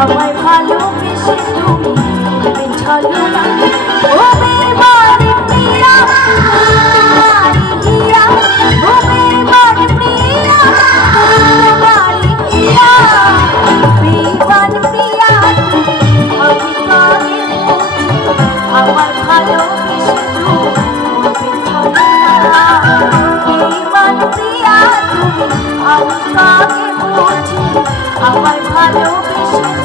আমায় ভালোবেসে তুমি ছলো না ও বেমান প্রিয়া মারিয়া ও বেমান প্রিয়া মারিয়া বেমান প্রিয়া আমি কানে আমার ভালোবেসে তুমি ছলো না বেমান প্রিয়া তুমি আমি কানে বলছি আমার ভালোবেসে